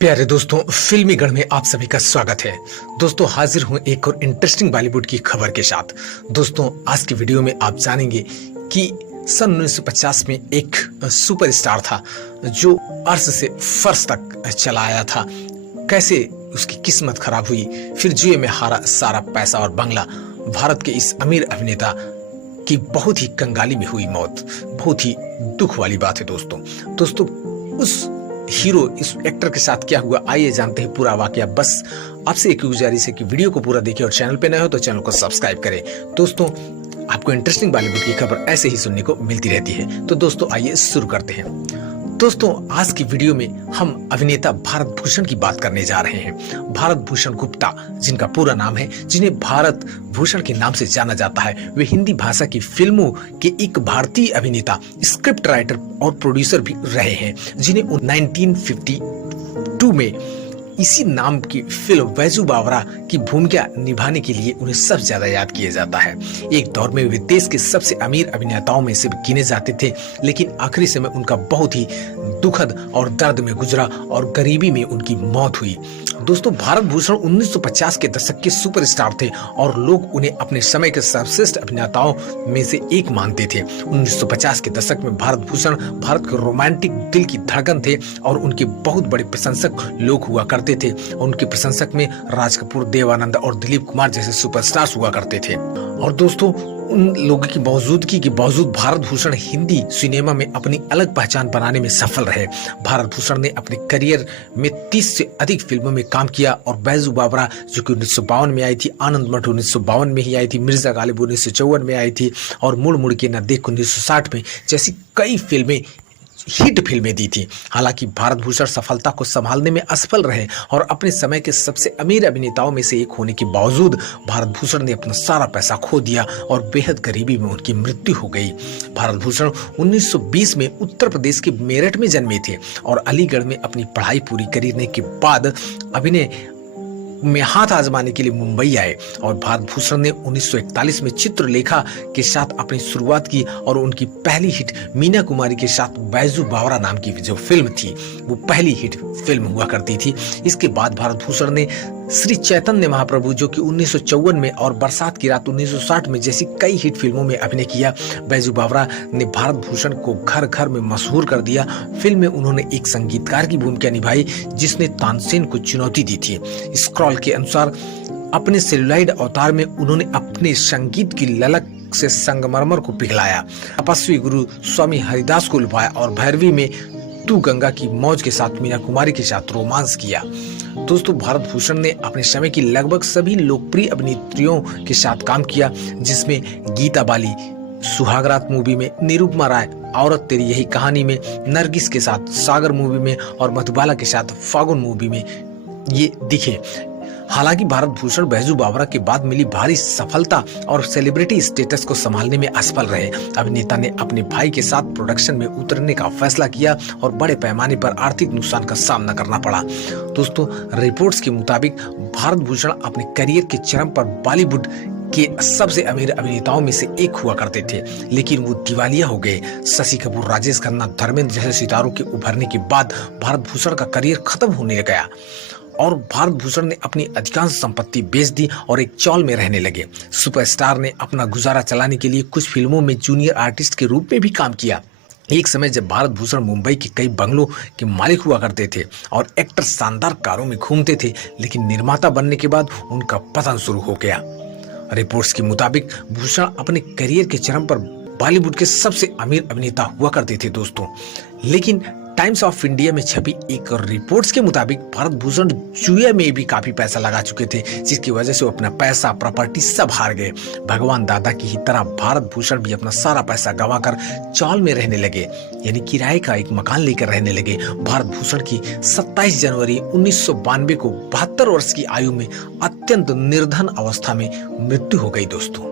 प्यारे दोस्तों, फिल्मी गढ़ में आप सभी का स्वागत है। दोस्तों, हाजिर हूं एक और इंटरेस्टिंग बॉलीवुड की खबर के साथ। दोस्तों, आज की वीडियो में आप जानेंगे कि सन 1950 में एक सुपरस्टार था जो अर्श से फर्श तक चला आया था। कैसे उसकी किस्मत खराब हुई, फिर जुए में हारा सारा पैसा और बंगला। भारत के इस अमीर अभिनेता की बहुत ही कंगाली में हुई मौत, बहुत ही दुख वाली बात है दोस्तों उस हीरो, इस एक्टर के साथ क्या हुआ, आइए जानते हैं पूरा वाकया। बस आपसे एक गुजारिश है कि वीडियो को पूरा देखिए और चैनल पे नए हो तो चैनल को सब्सक्राइब करें। दोस्तों, आपको इंटरेस्टिंग बॉलीवुड की खबर ऐसे ही सुनने को मिलती रहती है। तो दोस्तों, आइए शुरू करते हैं। दोस्तों, आज की वीडियो में हम अभिनेता भारत भूषण की बात करने जा रहे हैं। भारत भूषण गुप्ता, जिनका पूरा नाम है, जिन्हें भारत भूषण के नाम से जाना जाता है, वे हिंदी भाषा की फिल्मों के एक भारतीय अभिनेता, स्क्रिप्ट राइटर और प्रोड्यूसर भी रहे हैं, जिन्हें 1952 में इसी नाम की फिल्म बैजू बावरा की भूमिका निभाने के लिए उन्हें सबसे ज्यादा याद किया जाता है। एक दौर में वे देश के सबसे अमीर अभिनेताओं में से गिने जाते थे, लेकिन आखिरी समय उनका बहुत ही दुखद और दर्द में गुजरा और गरीबी में उनकी मौत हुई। दोस्तों, भारत भूषण 1950 के दशक के सुपरस्टार थे और लोग उन्हें अपने समय के सर्वश्रेष्ठ अभिनेताओं में से एक मानते थे। 1950 के दशक में भारत भूषण भारत के रोमांटिक दिल की धड़कन थे और उनके बहुत बड़े प्रशंसक लोग हुआ करते थे। उनके प्रशंसक में राज कपूर, देव आनंद और दिलीप कुमार जैसे सुपरस्टार्स हुआ करते थे। और दोस्तों, उन लोगों की मौजूदगी के बावजूद भारत भूषण हिंदी सिनेमा में अपनी अलग पहचान बनाने में सफल रहे। भारत भूषण ने अपने करियर में 30 से अधिक फिल्मों में काम किया और बैजू बावरा, जो कि 1952 में आई थी, आनंद मठ 1952 में ही आई थी, मिर्जा गालिब 1954 में आई थी और मुड़ मुड़ के न देख 1960 में, जैसी कई फिल्में हिट फिल्में दी थी। हालांकि भारत भूषण सफलता को संभालने में असफल रहे और अपने समय के सबसे अमीर अभिनेताओं में से एक होने के बावजूद भारत भूषण ने अपना सारा पैसा खो दिया और बेहद गरीबी में उनकी मृत्यु हो गई। भारत भूषण 1920 में उत्तर प्रदेश के मेरठ में जन्मे थे और अलीगढ़ में अपनी पढ़ाई पूरी करने के बाद अभिनय में हाथ आजमाने के लिए मुंबई आए और भारत भूषण ने 1941 में चित्रलेखा के साथ अपनी शुरुआत की और उनकी पहली हिट मीना कुमारी के साथ बैजू बावरा नाम की जो फिल्म थी, वो पहली हिट फिल्म हुआ करती थी। इसके बाद भारत भूषण ने श्री चैतन्य महाप्रभु, जो कि 1954 में, और बरसात की रात 1960 में जैसी कई हिट फिल्मों में अभिनय किया। बैजू बावरा ने भारत भूषण को घर घर में मशहूर कर दिया। फिल्म में उन्होंने एक संगीतकार की भूमिका निभाई जिसने तानसेन को चुनौती दी थी। स्क्रॉल के अनुसार अपने सेलुलॉइड अवतार में उन्होंने अपने संगीत की ललक से संगमरमर को पिघलाया, तपस्वी गुरु स्वामी हरिदास को लुभाया और भैरवी में तू गंगा की मौज के साथ मीना कुमारी के साथ रोमांस किया। दोस्तों, भारत भूषण ने अपने समय की लगभग सभी लोकप्रिय अभिनेत्रियों के साथ काम किया, जिसमें गीता बाली सुहागरात मूवी में, निरुपमा राय औरत तेरी यही कहानी में, नरगिस के साथ सागर मूवी में और मधुबाला के साथ फागुन मूवी में ये दिखे। हालांकि भारत भूषण बैजू बावरा के बाद मिली भारी सफलता और सेलिब्रिटी स्टेटस को संभालने में असफल रहे। अभिनेता ने अपने भाई के साथ प्रोडक्शन में उतरने का फैसला किया और बड़े पैमाने पर आर्थिक नुकसान का सामना करना पड़ा। दोस्तों, रिपोर्ट्स के मुताबिक भारत भूषण अपने करियर के चरम पर बॉलीवुड के सबसे अमीर अभिनेताओं में से एक हुआ करते थे, लेकिन वो दिवालिया हो गए। शशि कपूर, राजेश खन्ना, धर्मेंद्र जैसे सितारों के उभरने के बाद भारत भूषण का करियर खत्म होने लगा और भारत भूषण ने अपनी अधिकांश संपत्ति बेच दी और एक चौल में रहने लगे। सुपरस्टार ने अपना गुजारा चलाने के लिए कुछ फिल्मों में जूनियर आर्टिस्ट के रूप में भी काम किया। एक समय जब भारत भूषण मुंबई के कई बंगलों के मालिक हुआ करते थे और एक्टर शानदार कारों में घूमते थे, लेकिन निर्माता बनने के बाद उनका पतन शुरू हो गया। रिपोर्ट्स के मुताबिक भूषण अपने करियर के चरम पर बॉलीवुड के सबसे अमीर अभिनेता हुआ करते थे दोस्तों, लेकिन टाइम्स ऑफ इंडिया में छपी एक रिपोर्ट्स के मुताबिक भारत भूषण जुए में भी काफी पैसा लगा चुके थे, जिसकी वजह से वो अपना पैसा, प्रॉपर्टी सब हार गए। भगवान दादा की ही तरह भारत भूषण भी अपना सारा पैसा गंवाकर चौल में रहने लगे, यानी किराए का एक मकान लेकर रहने लगे। भारत भूषण की 27 जनवरी 1992 को 72 वर्ष की आयु में अत्यंत निर्धन अवस्था में मृत्यु हो गई दोस्तों।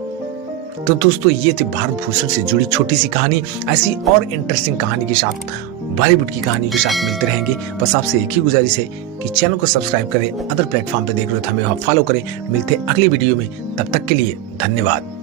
तो दोस्तों, ये थी भारत भूषण से जुड़ी छोटी सी कहानी। ऐसी और इंटरेस्टिंग कहानी के साथ, बॉलीवुड की कहानी के साथ मिलते रहेंगे। बस आपसे एक ही गुजारिश है कि चैनल को सब्सक्राइब करें, अदर प्लेटफॉर्म पे देख रहे हो तो हमें वहां फॉलो करें। मिलते हैं अगली वीडियो में, तब तक के लिए धन्यवाद।